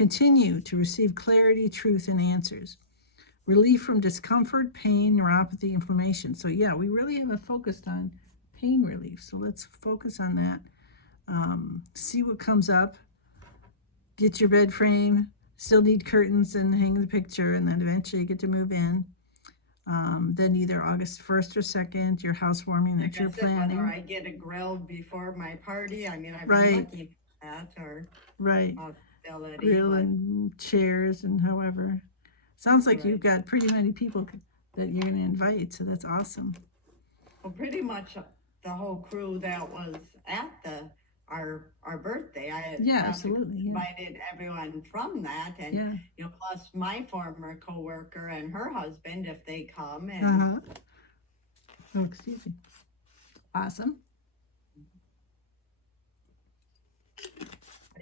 Continue to receive clarity, truth, and answers. Relief from discomfort, pain, neuropathy, inflammation. So yeah, we really have focused on pain relief. So let's focus on that. See what comes up. Get your bed frame. Still need curtains and hang the picture, and then eventually get to move in. Then either August 1st or 2nd, your housewarming that you're planning. Whether I get a grill before my party, I mean, I've Right. been looking at that, or Right. possibility, Grill but and chairs and however. Sounds like Right. you've got pretty many people that you're going to invite, so that's awesome. well, pretty much the whole crew that was at our birthday. I had Yeah, absolutely. Yeah. invited everyone from that, and Yeah. you know, plus my former coworker and her husband if they come, and Uh-huh. Oh, excuse me. Awesome.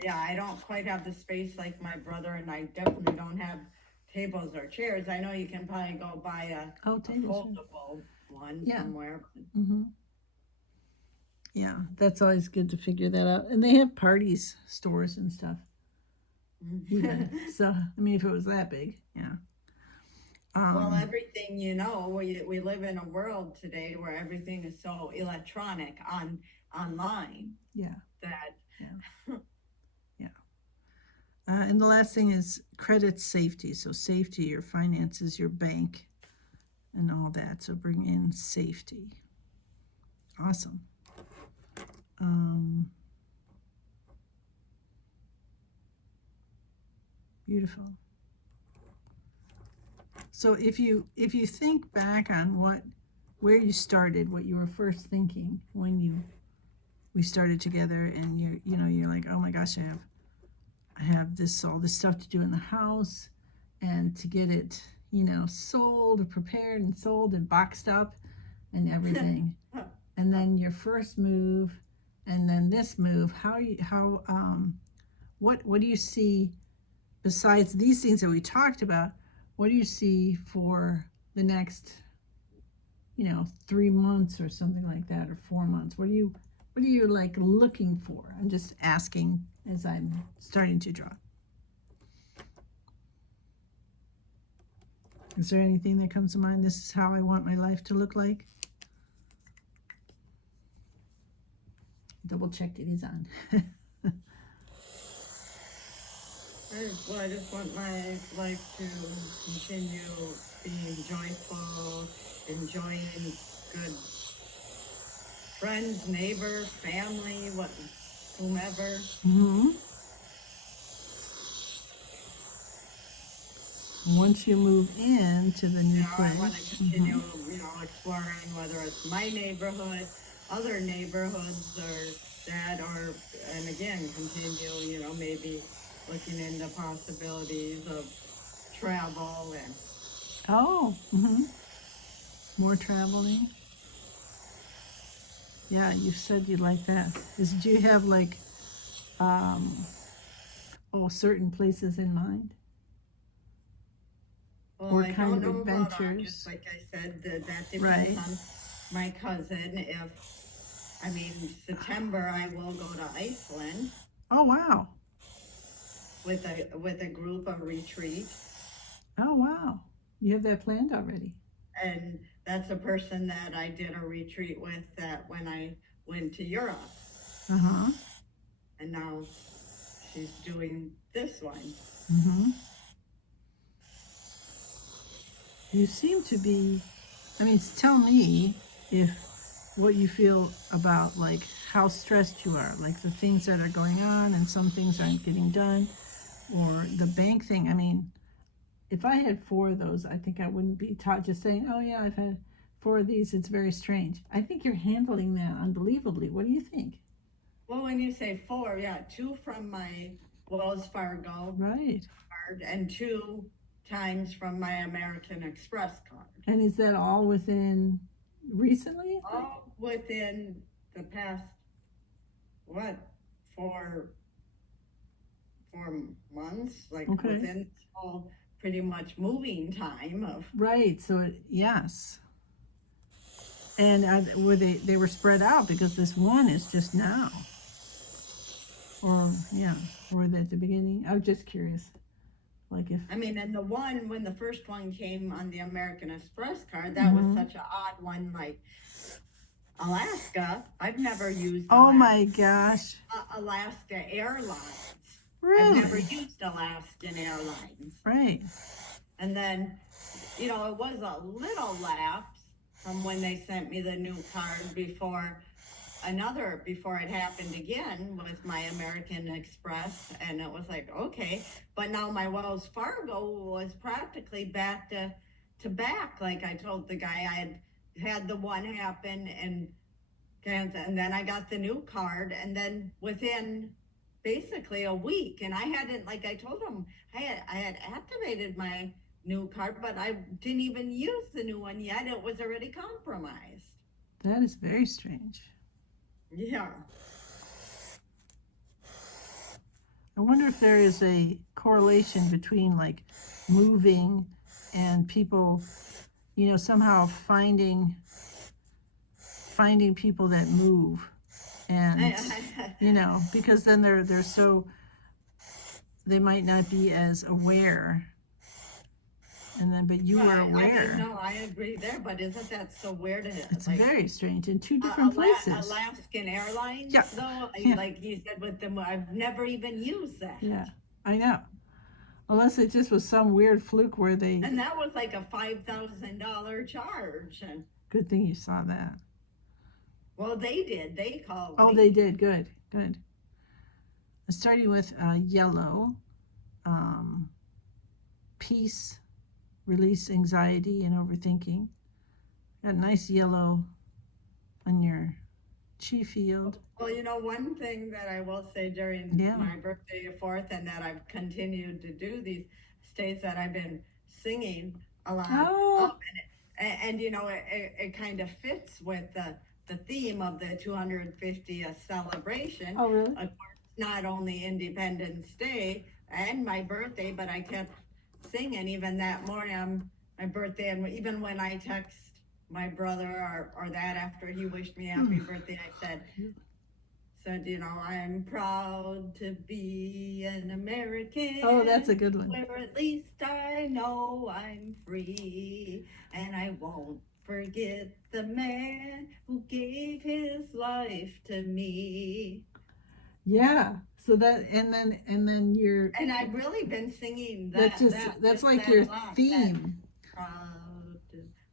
yeah, I don't quite have the space like my brother, and I definitely don't have tables or chairs. I know you can probably go buy a Tables. foldable one Yeah. somewhere. Mm-hmm. Yeah, that's always good to figure that out. And they have parties, stores and stuff. Even. So, I mean, if it was that big, yeah. Well, everything, you know, we live in a world today where everything is so electronic online. Yeah. That. Yeah. Yeah. And the last thing is credit safety. So safety, your finances, your bank, and all that. So bring in safety. Awesome. Beautiful. So if you think back on where you started, what you were first thinking when we started together, and you're like, oh my gosh, I have all this stuff to do in the house, and to get it sold, prepared and sold and boxed up and everything. And then your first move, and then this move. What do you see besides these things that we talked about? What do you see for the next 3 months or something like that, or 4 months? What are you like looking for? I'm just asking as I'm starting to draw. Is there anything that comes to mind? This is how I want my life to look like. Double check it is on. I just want my life to continue being joyful, enjoying good friends, neighbors, family, whomever. Mm-hmm. Once you move into the new place, I want to continue, exploring whether it's my neighborhood, other neighborhoods, or that, and again, continue, maybe looking into possibilities of travel and. Oh, mm-hmm. More traveling. Yeah, you said you like that. Do you have like, certain places in mind? Well, Or I kind don't of know adventures? about, just like I said, that depends Right. on my cousin. September I will go to Iceland. Oh, wow. With a group, a retreat. Oh, wow. You have that planned already. And that's a person that I did a retreat with that when I went to Europe. Uh-huh. And now she's doing this one. Mm-hmm. You seem to be, tell me what you feel about, like, how stressed you are, like the things that are going on and some things aren't getting done, or the bank thing. If I had 4 of those, I think I wouldn't be taught just saying, oh yeah, I've had 4 of these, it's very strange. I think you're handling that unbelievably. What do you think? Well, when you say 4, yeah, 2 from my Wells Fargo right card and 2 times from my American Express card. And is that all within recently? All within the past, 4 months, like okay. Within all pretty much moving time of. Right, so yes. And they were spread out because this one is just now. Or, yeah, or at the beginning? I was just curious. Like if, I mean, and the one, when the first one came on the American Express card, that was hmm such an odd one, like Alaska. I've never used oh my gosh, Alaska Airlines. I've never really? used Alaskan Airlines. Right. And then, it was a little lapse from when they sent me the new card before it happened again with my American Express. And it was like, okay. But now my Wells Fargo was practically back to back. Like I told the guy, I had the one happen and then I got the new card, and then within basically a week, and I hadn't, like I told him, I had activated my new card, but I didn't even use the new one yet. It was already compromised. That is very strange. Yeah. I wonder if there is a correlation between like moving and people, somehow finding people that move, and because then they're so, they might not be as aware, and then but you were Right. I mean, aware. no, I agree there, but isn't that so weird? It's Like very strange in two different places. Alaskan Airlines, Yeah. though, Yeah. like you said with them, I've never even used that. Yeah, I know. Unless it just was some weird fluke where they. And that was like a $5,000 charge. And Good thing you saw that. well, they did. They called Oh, me. they did. Good. Starting with yellow, peace, release anxiety and overthinking. Got nice yellow on your chi field. Well, one thing that I will say during my birthday, 4th, and that I've continued to do these states that I've been singing a lot. Oh. And it kind of fits with the theme of the 250th celebration. Oh, really? Of course, not only Independence Day and my birthday, but I kept singing even that morning on my birthday, and even when I text my brother or that after he wished me happy birthday, I said, I'm proud to be an American. Oh, that's a good one. Where at least I know I'm free, and I won't forget the man who gave his life to me. Yeah. So that and then you're. And I've really been singing that. That's like your theme.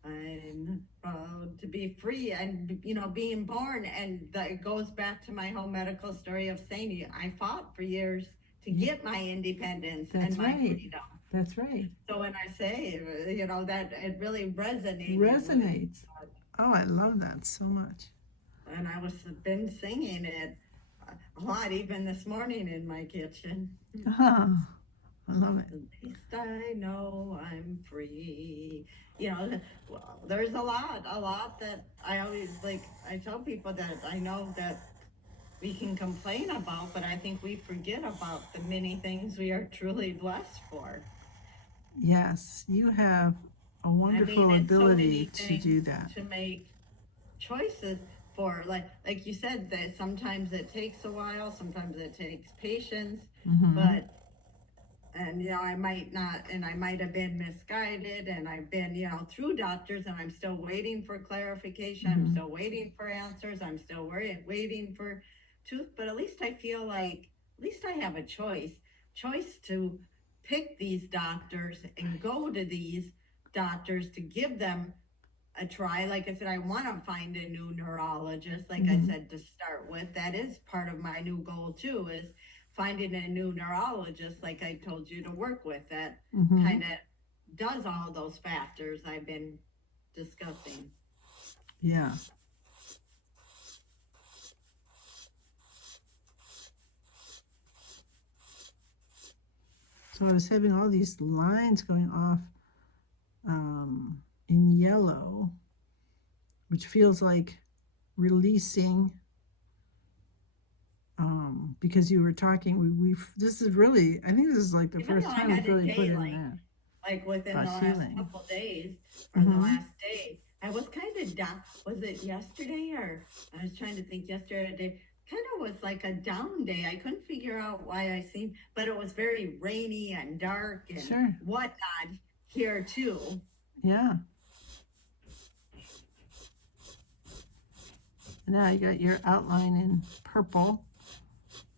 I'm proud to be free, and being born, and it goes back to my whole medical story of saying I fought for years to get my independence and my freedom. That's right. So when I say that, it really resonates. Oh, I love that so much. And I was been singing it a lot, even this morning in my kitchen. Oh, I love it. At least I know I'm free. Well, there's a lot that I always I tell people that I know that we can complain about, but I think we forget about the many things we are truly blessed for. Yes, you have a wonderful ability to do that. To make choices for, like you said, that sometimes it takes a while, sometimes it takes patience, but I might not, and I might have been misguided, and I've been, through doctors, and I'm still waiting for clarification. I'm still waiting for answers. I'm still waiting for truth, but at least I feel like, at least I have a choice to pick these doctors and go to these doctors to give them a try. Like I said, I want to find a new neurologist, like I said, to start with. That is part of my new goal too, is finding a new neurologist, like I told you, to work with, that kind of does all those factors I've been discussing. Yeah. So I was having all these lines going off in yellow, which feels like releasing. Because you were talking, this is really, I think this is like the first time we've really put in that. Like within the last couple days, or the last day, I was kind of down. Was it yesterday, or I was trying to think yesterday? kind of was like a down day. I couldn't figure out why I seemed, but it was very rainy and dark and Sure. whatnot here too. Yeah. Now you got your outline in purple,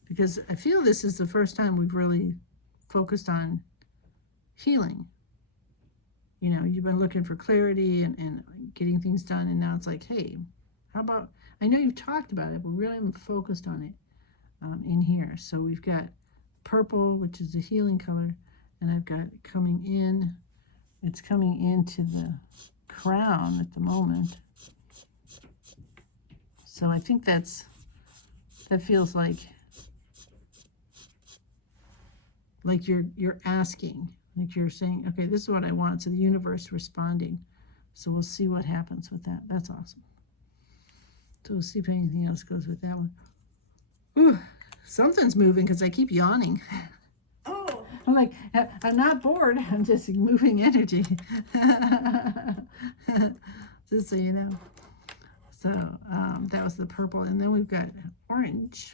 because I feel this is the first time we've really focused on healing. You know, you've been looking for clarity and getting things done, and now it's like, hey, how about, I know you've talked about it, but we really haven't focused on it in here. So we've got purple, which is the healing color, and I've got coming in, it's coming into the crown at the moment. So I think that feels like you're asking, like you're saying, okay, this is what I want. So the universe responding. So we'll see what happens with that. That's awesome. So we'll see if anything else goes with that one. Ooh, something's moving because I keep yawning. Oh, I'm like, I'm not bored. I'm just moving energy. Just so you know. So that was the purple. And then we've got orange,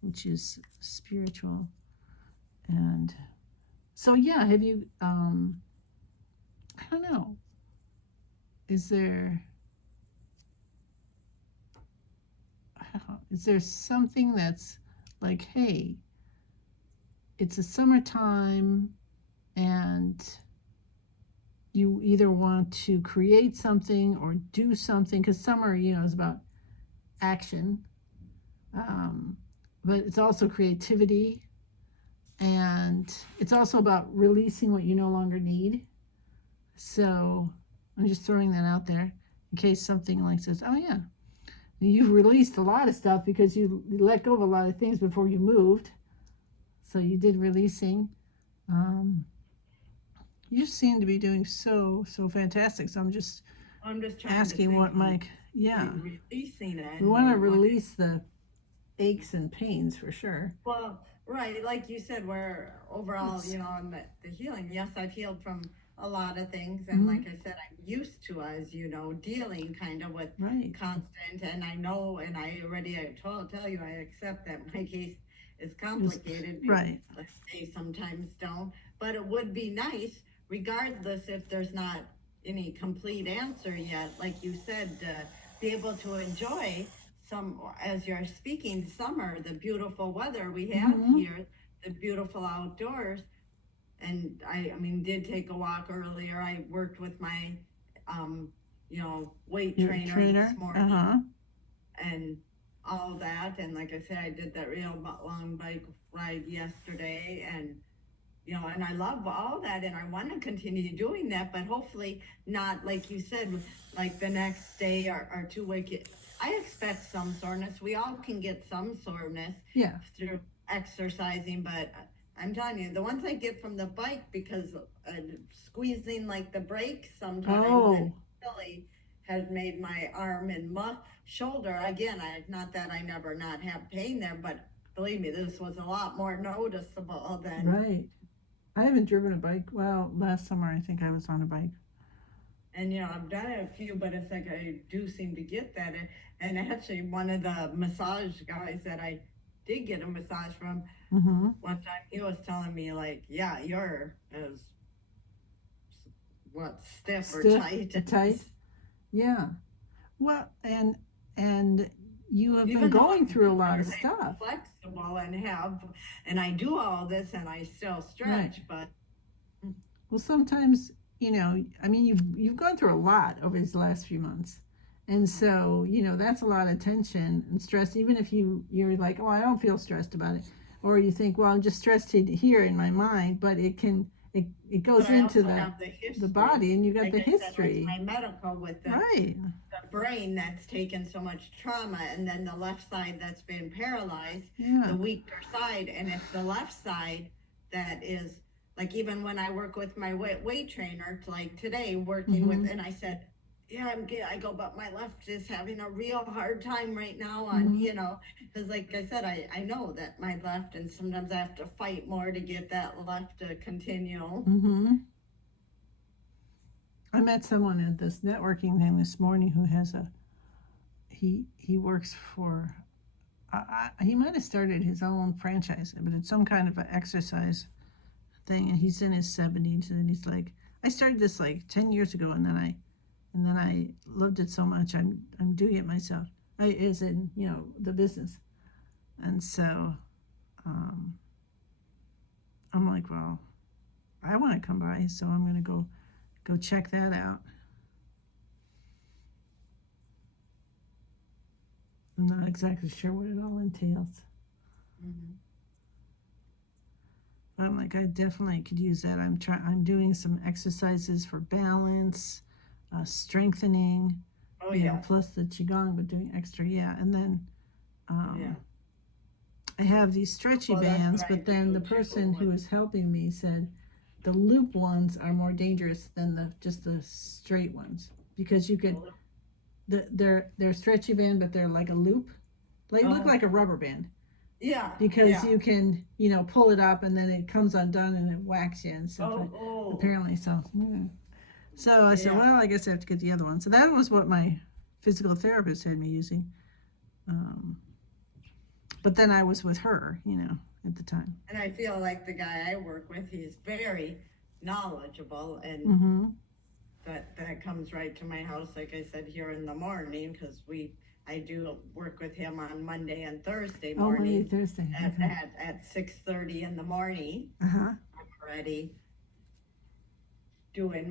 which is spiritual. And so, yeah, have you, I don't know, is there something that's like, hey, it's a summertime and you either want to create something or do something, because summer, you know, is about action, but it's also creativity, and it's also about releasing what you no longer need. So I'm just throwing that out there in case something like says, oh yeah, you've released a lot of stuff because you let go of a lot of things before you moved. So you did releasing. You just seem to be doing so fantastic. So I'm just I'm just trying asking to what Mike, yeah. releasing it. We want to release the aches and pains for sure. Well, right, like you said, we're overall, you know, on the healing. Yes, I've healed from a lot of things, and like I said, I'm used to, as you know, dealing kind of with constant. And I know, and I tell you, I accept that my case is complicated. Right. They sometimes don't, but it would be nice, regardless if there's not any complete answer yet. Like you said, be able to enjoy some, as you're speaking, summer, the beautiful weather we have here, the beautiful outdoors. And I mean, did take a walk earlier. I worked with my, you know, weight trainer this morning, and all that. And like I said, I did that real long bike ride yesterday, and you know, and I love all that, and I want to continue doing that, but hopefully not, like you said, like the next day or 2 weeks. I expect some soreness. We all can get some soreness through exercising, but I'm telling you, the ones I get from the bike, because squeezing like the brakes sometimes and really has made my arm and shoulder, again, not that I never not have pain there, but believe me, this was a lot more noticeable than. Right. I haven't driven a bike. Well, last summer I think I was on a bike. And you know, I've done it a few, but it's like I do seem to get that. And actually, one of the massage guys that I did get a massage from, one time he was telling me, like, yeah, you're as stiff or tight. Tight. Yeah. Well, and you have been going through a lot of stuff. Flexible and I do all this and I still stretch, but. Well, sometimes, you know, I mean, you've gone through a lot over these last few months. And so, you know, that's a lot of tension and stress, even if you're like, oh, I don't feel stressed about it. Or you think, well, I'm just stressed here in my mind, but it goes into the body, and you got the history. My medical with the brain that's taken so much trauma, and then the left side that's been paralyzed, the weaker side, and it's the left side that is, like, even when I work with my weight trainer, like today working with, and I said, yeah, I'm good. I go, but my left is having a real hard time right now on, you know, because like I said, I know that my left, and sometimes I have to fight more to get that left to continue. I met someone at this networking thing this morning who has he works for, he might have started his own franchise, but it's some kind of an exercise thing, and he's in his 70s, and he's like, I started this like 10 years ago, and then I loved it so much, I'm doing it myself. As in, the business. And so um, I'm like, well, I want to come by, so I'm going to go check that out. I'm not exactly sure what it all entails. Mm-hmm. But I'm like, I definitely could use that. I'm doing some exercises for balance, strengthening. Oh, yeah. Plus the qigong, but doing extra, yeah. And then Yeah. I have these stretchy Well, that's bands, what I but then do, the too, person who with- was helping me said the loop ones are more dangerous than just the straight ones, because you can they're stretchy band, but they're like a loop. They look like a rubber band. Yeah. Because yeah. you can, pull it up and then it comes undone and it whacks you and stuff. Apparently, so. So I said, Yeah. well, I guess I have to get the other one. So that was what my physical therapist had me using. But then I was with her, at the time. And I feel like the guy I work with, he's very knowledgeable, and Mm-hmm. that comes right to my house, like I said, here in the morning, because I do work with him on Monday and Thursday Oh, Monday, morning Thursday. Okay. at 6:30 in the morning. Uh-huh. I'm already doing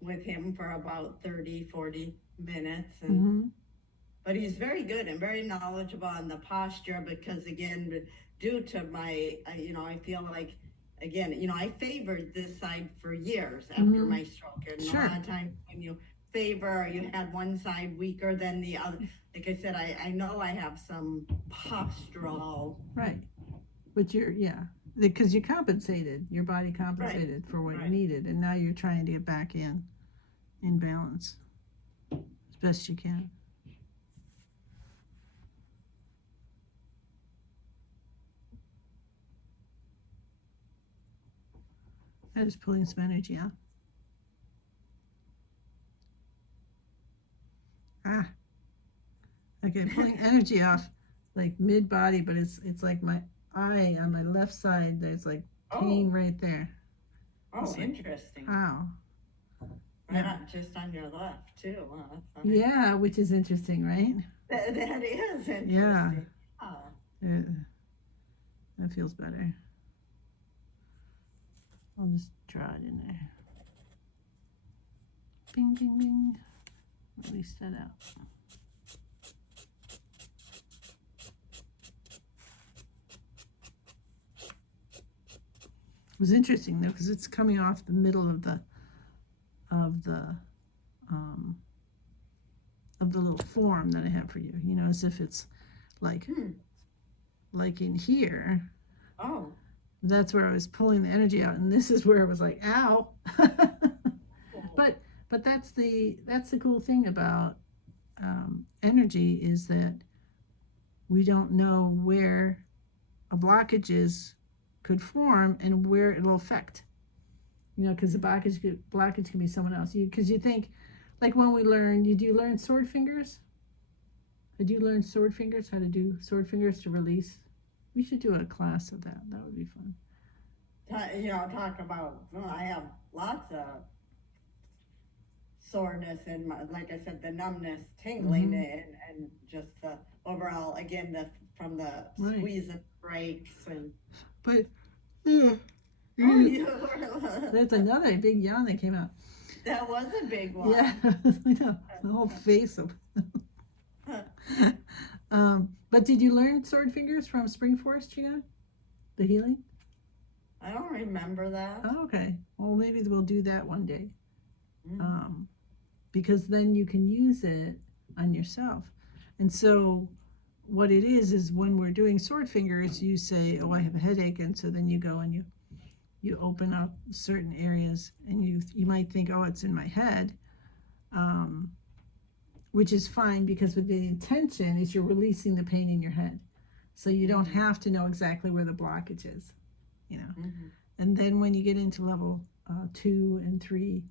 with him for about 30-40 minutes, and Mm-hmm. but he's very good and very knowledgeable on the posture, because again, due to my, I feel like, again, I favored this side for years after my stroke. And Sure. a lot of times when you favor, or you had one side weaker than the other, like I said, I know I have some postural. Right. But because you compensated, your body compensated for what you needed, and now you're trying to get back in balance as best you can. I'm just pulling some energy out. Okay, pulling energy off like mid body, but it's like my eye on my left side. There's like pain right there. Oh, interesting. Wow. Right on, just on your left too. Wow, that's funny. Yeah, which is interesting, right? That is interesting. Yeah. Oh. That feels better. I'll just draw it in there. Bing, bing, bing. Release that out. It was interesting though, because it's coming off the middle of the little form that I have for you. As if it's like in here. Oh. That's where I was pulling the energy out, and this is where it was like, ow. But that's the cool thing about energy, is that we don't know where a blockage could form and where it'll affect. Because the blockage can be someone else. Because you think, like when we learn, did you learn sword fingers? Did you learn sword fingers? How to do sword fingers to release? We should do a class of that. That would be fun. Talk about, I have lots of soreness and, like I said, the numbness, tingling, and just the overall, again, from the squeeze and breaks. And but there's there's another big yawn that came out. That was a big one. Yeah, I know, the whole face of. But did you learn sword fingers from Spring Forest Qigong? The healing? I don't remember that. Oh, okay. Well, maybe we'll do that one day. Because then you can use it on yourself. And so what it is when we're doing sword fingers, you say, oh, I have a headache. And so then you go and you open up certain areas, and you might think, oh, it's in my head. Which is fine, because with the intention is you're releasing the pain in your head. So you don't have to know exactly where the blockage is, And then when you get into level 2 and 3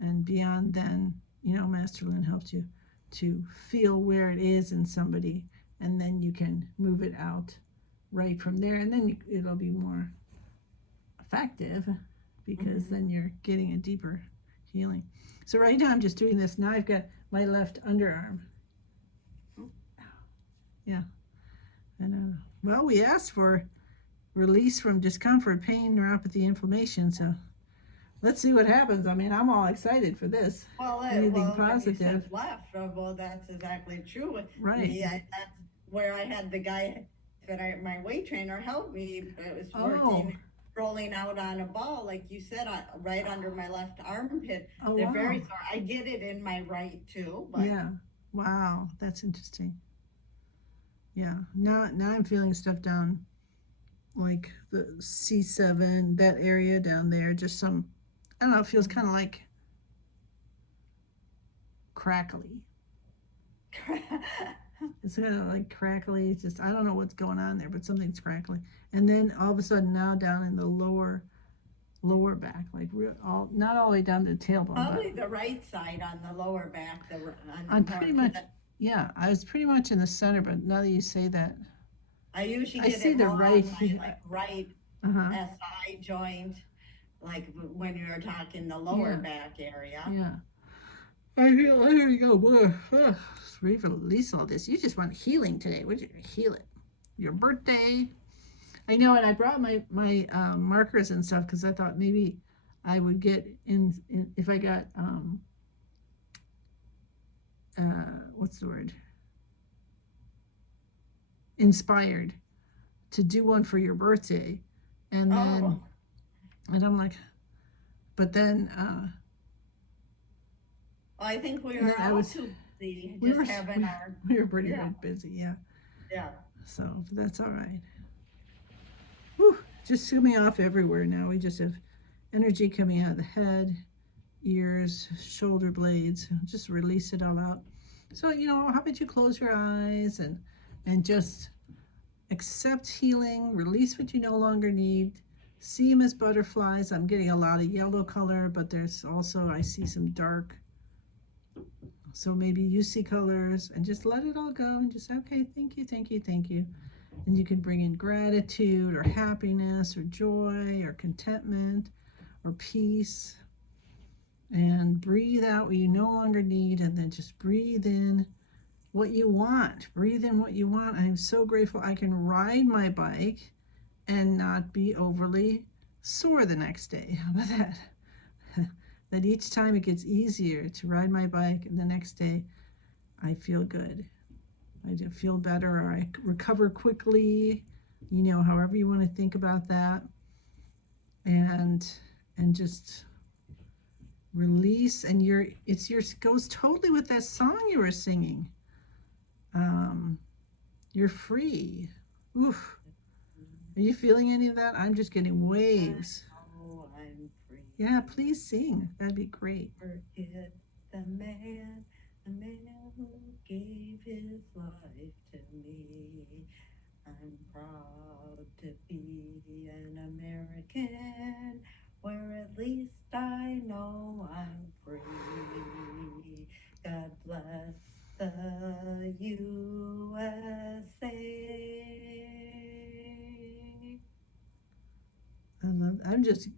and beyond, then, Master Lin helps you to feel where it is in somebody and then you can move it out right from there, and then it'll be more effective because then you're getting a deeper healing. So right now I'm just doing this. Now I've got my left underarm. Yeah, and well, we asked for release from discomfort, pain, neuropathy, inflammation. So let's see what happens. I mean, I'm all excited for this. Well, Anything when you positive. said left, well, that's exactly true with Right. me. That's where I had the guy that my weight trainer helped me. It was Oh. working, rolling out on a ball, like you said, right under my left armpit. Oh, They're wow. very sore. I get it in my right too, but Yeah. Wow, that's interesting. Yeah. Now I'm feeling stuff down like the C7, that area down there. Just some, I don't know. It feels kind of like crackly. It's kind of like crackly. It's just, I don't know what's going on there, but something's crackly. And then all of a sudden now down in the lower back, like not all the way down to the tailbone. Probably the right side on the lower back. I'm pretty much, yeah, I was pretty much in the center, but now that you say that, I usually I get see it the more right on my here. right SI joint, like when you're talking the lower back area. Yeah. I hear you go, boy. Ready to release all this. You just want healing today. Would you heal it? Your birthday. I know, and I brought my markers and stuff because I thought maybe I would get in if I got what's the word? Inspired to do one for your birthday, and then and I'm like, but then I think we were all too busy. We were pretty busy, yeah. Yeah. So that's all right. Whew, just coming off everywhere now. We just have energy coming out of the head, ears, shoulder blades. Just release it all out. So, how about you close your eyes and just accept healing, release what you no longer need, see them as butterflies. I'm getting a lot of yellow color, but there's also, I see some dark. So maybe you see colors, and just let it all go and just say, okay, thank you, thank you, thank you. And you can bring in gratitude or happiness or joy or contentment or peace. And breathe out what you no longer need, and then just breathe in what you want. Breathe in what you want. I'm so grateful I can ride my bike and not be overly sore the next day. How about that? That each time it gets easier to ride my bike, and the next day I feel good. I feel better, or I recover quickly, however you want to think about that. And just release, and goes totally with that song you were singing. You're free. Oof. Are you feeling any of that? I'm just getting waves. Oh, I'm free. Yeah, please sing. That'd be great. Forget the man who gave his life to me. I'm proud to be an American, where at least I know I'm free. God bless the USA.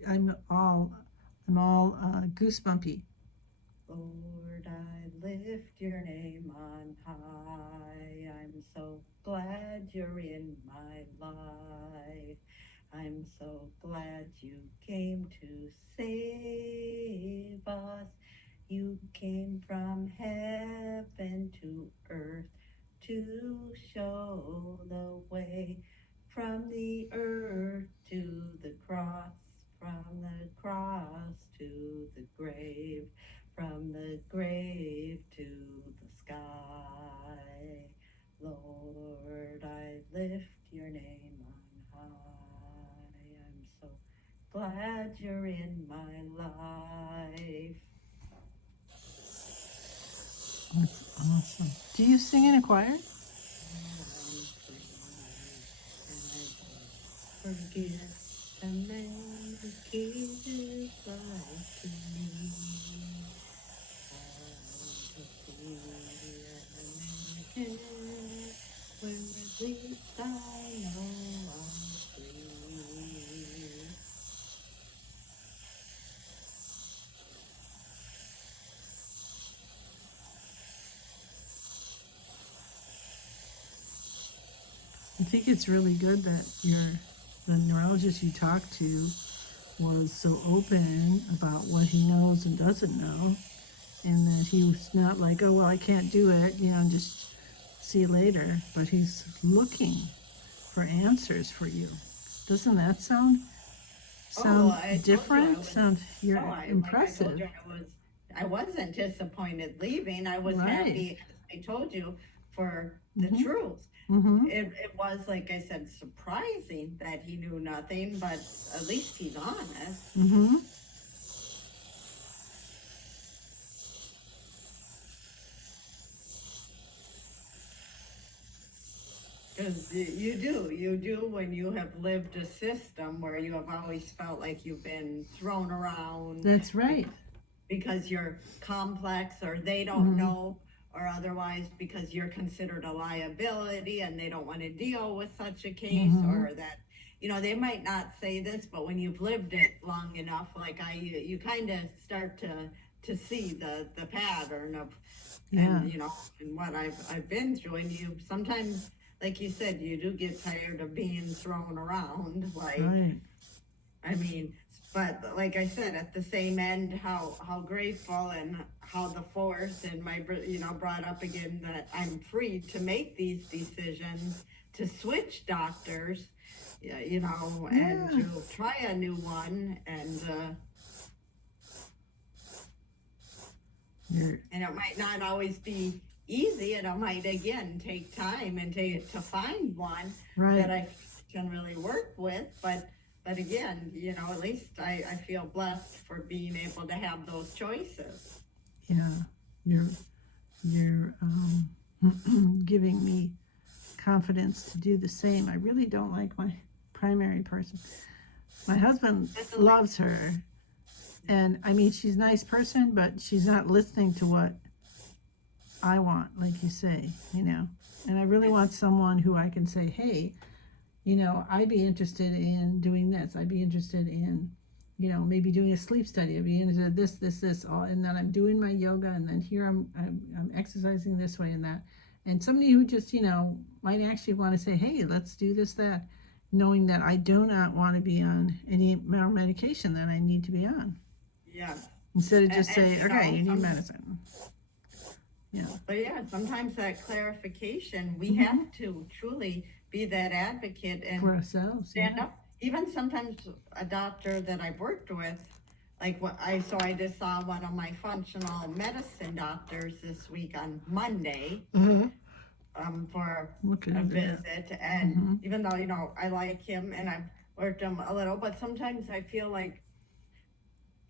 I'm all goosebumpy. Lord, I lift your name on high. I'm so glad you're in my life. I'm so glad you came to save us. You came from heaven to earth to show the way, from the earth to the cross, from the cross to the grave, from the grave to the sky. Lord, I lift your name on high. I'm so glad you're in my life. That's awesome. Do you sing in a choir? I'm free, and I forget the man who gave his life to me. I'm to be an American, where think it's really good that the neurologist you talked to was so open about what he knows and doesn't know, and that he was not like, oh, well, I can't do it, just see you later, but he's looking for answers for you. Doesn't that sound Oh, I told you I different? was. You're No, like I told impressive. you, I wasn't disappointed leaving. I was Right. happy, as I told you, for the Mm-hmm. truth. Mm-hmm. It was, like I said, surprising that he knew nothing, but at least he's honest. Mm-hmm. Because you do when you have lived a system where you have always felt like you've been thrown around That's right. because you're complex or they don't Mm-hmm. know, or otherwise because you're considered a liability and they don't want to deal with such a case, Mm-hmm. or that they might not say this, but when you've lived it long enough, like you kind of start to see the pattern of, Yeah. and and what I've been through. And you sometimes, like you said, you do get tired of being thrown around, like, Right. I mean, but like I said, at the same end, how grateful, and how the force and brought up again that I'm free to make these decisions, to switch doctors, yeah, and Yeah. to try a new one, and You're it might not always be easy, and it might again take time and to find one right. that I can really work with, but again, at least I feel blessed for being able to have those choices. Yeah. You're giving me confidence to do the same. I really don't like my primary person. My husband Definitely. loves her, and I mean, she's a nice person, but she's not listening to what I want, like you say, And I really want someone who I can say, hey, I'd be interested in doing this. I'd be interested in, maybe doing a sleep study. I'd be interested in this, all, and then I'm doing my yoga, and then here I'm exercising this way and that. And somebody who just, might actually want to say, hey, let's do this, that, knowing that I do not want to be on any more medication that I need to be on. Yeah. Instead of just And say, okay, you need medicine. Yeah. But yeah, sometimes that clarification, we Mhm. have to truly be that advocate and For ourselves. stand Yeah. up. Even sometimes a doctor that I've worked with, like I just saw one of my functional medicine doctors this week on Monday, Mm-hmm. for Look a at that. visit, and Mhm. even though I like him and I've worked him a little, but sometimes I feel like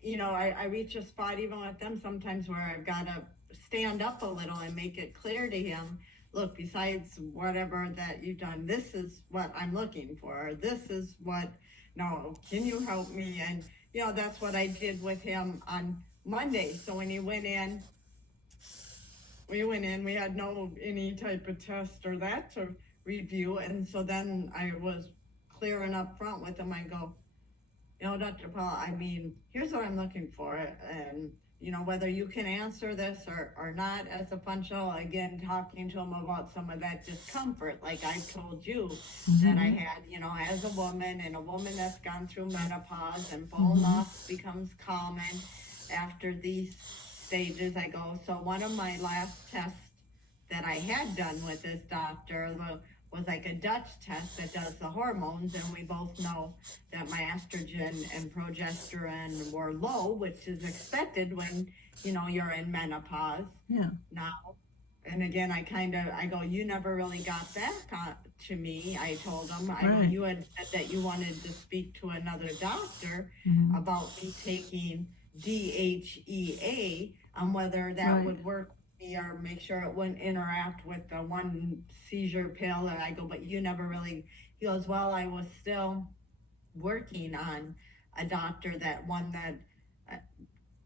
I reach a spot even with them sometimes where I've got to stand up a little and make it clear to him, look, besides whatever that you've done, this is what I'm looking for. This is what, no, can you help me? And, that's what I did with him on Monday. So when he went in, we had no any type of test or that to review. And so then I was clear and upfront with him. I go, Dr. Paul, I mean, here's what I'm looking for. And, whether you can answer this or not as a functional, again, talking to him about some of that discomfort, like I told you that I had, as a woman, and a woman that's gone through menopause, and bone loss becomes common after these stages. I go, so one of my last tests that I had done with this doctor was like a Dutch test that does the hormones, and we both know that my estrogen and progesterone were low, which is expected when you're in menopause. Yeah. Now, and again, I go, you never really got back to me. I told him, I go, you had said that you wanted to speak to another doctor about me taking DHEA, on whether that would work or make sure it wouldn't interact with the one seizure pill. And I go, but you never really. He goes, well, I was still working on a doctor that one that,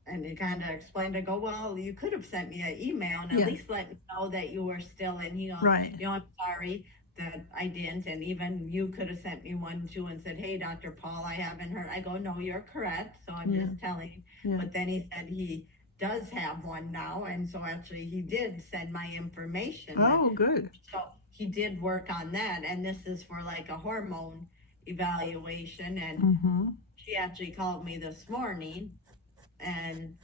and he kind of explained. I go, well, you could have sent me an email and at least let me know that you were still in. He goes, I'm sorry that I didn't, and even you could have sent me one too and said, hey, Dr. Paul, I haven't heard. I go, no, you're correct, so I'm just telling. But then he said he does have one now, and so actually he did send my information. Oh, good. he did work on that, and this is for like a hormone evaluation. And Mm-hmm. she actually called me this morning, and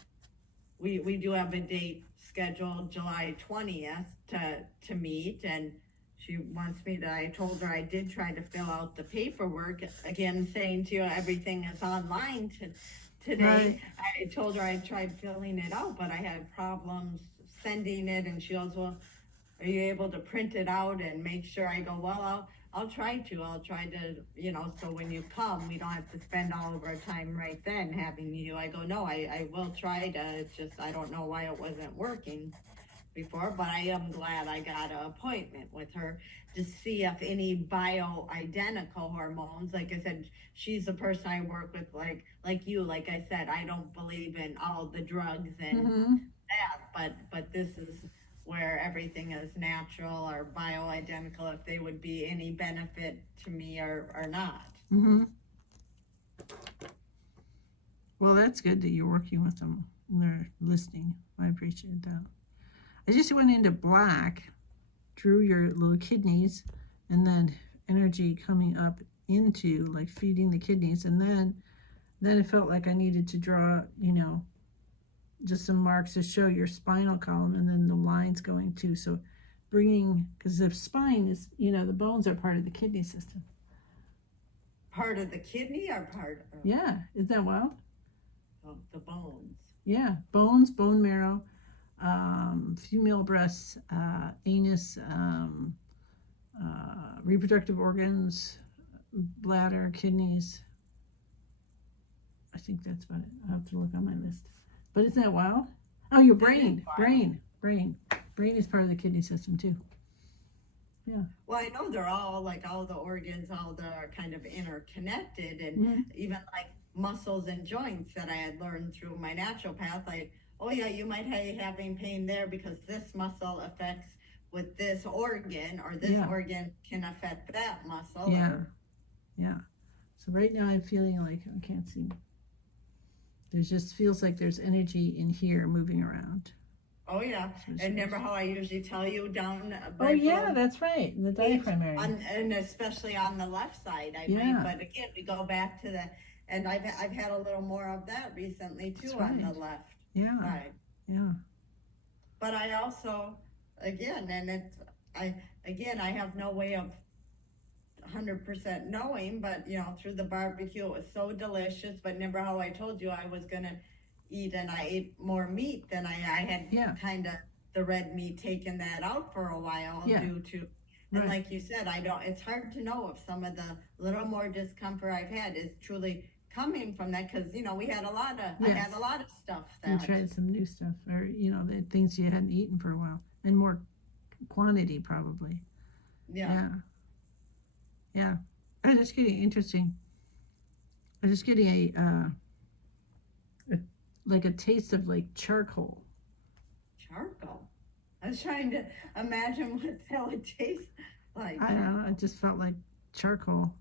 we do have a date scheduled July 20th to meet, and she wants me to, I told her I did try to fill out the paperwork, again, saying to you everything is online today. Right. I told her I tried filling it out, but I had problems sending it, and she goes, well, are you able to print it out and make sure? I go, well, I'll try to, so when you come, we don't have to spend all of our time right then having you. I go, no, I will try to, it's just, I don't know why it wasn't working before, but I am glad I got an appointment with her to see if any bioidentical hormones, like I said, she's the person I work with, like you, like I said, I don't believe in all the drugs and Mm-hmm. that, but this is where everything is natural or bioidentical, if they would be any benefit to me or not. Mm-hmm. Well, that's good that you're working with them and they're listening. I appreciate that. I just went into black, drew your little kidneys, and then energy coming up into like feeding the kidneys, and then it felt like I needed to draw, just some marks to show your spinal column, and then the lines going too. So bringing, because the spine is, the bones are part of the kidney system. Part of the kidney or part of Yeah, isn't that wild? the bones? Yeah, bones, bone marrow, female breasts, anus, reproductive organs, bladder, kidneys. I think that's about it. I'll have to look on my list. But isn't that wild? Oh, your brain. Brain is part of the kidney system too. Yeah. Well, I know they're all, like, all the organs, all the kind of interconnected, and Mm-hmm. even like muscles and joints that I had learned through my naturopath, like, oh yeah, you might be having pain there because this muscle affects with this organ, or this organ can affect that muscle. Yeah. Yeah. So right now I'm feeling like I can't see. There just feels like there's energy in here moving around. Oh yeah, and remember how I usually tell you down? Oh yeah, that's right. The diaphragm area, and especially on the left side. But again, we go back to the, and I've had a little more of that recently too, on the left side. Yeah. But I also, again, I have no way of 100% knowing, but through the barbecue, it was so delicious. But remember how I told you I was gonna eat, and I ate more meat than I had kind of the red meat, taken that out for a while due to, and like you said, it's hard to know if some of the little more discomfort I've had is truly coming from that, because we had a lot of I had a lot of stuff that you tried some new stuff, or the things you hadn't eaten for a while, and more quantity probably. Yeah. I'm just getting interesting. I'm just getting like a taste of like charcoal. Charcoal. I was trying to imagine what that would taste like. I don't know. It just felt like charcoal.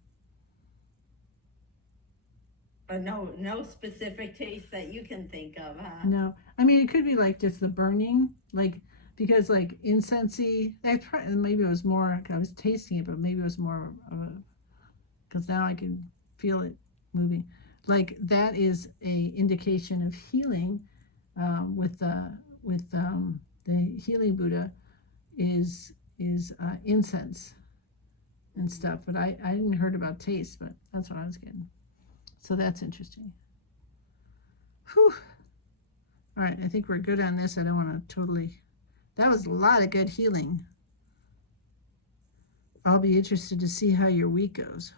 But no specific taste that you can think of, huh? No. I mean, it could be like just the burning, like, because like incensey, maybe it was more, I was tasting it, but maybe it was more of a, because now I can feel it moving. Like that is a indication of healing. With the healing Buddha is incense and stuff. But I didn't heard about taste, but that's what I was getting. So that's interesting. Whew. All right, I think we're good on this. I don't want to totally. That was a lot of good healing. I'll be interested to see how your week goes.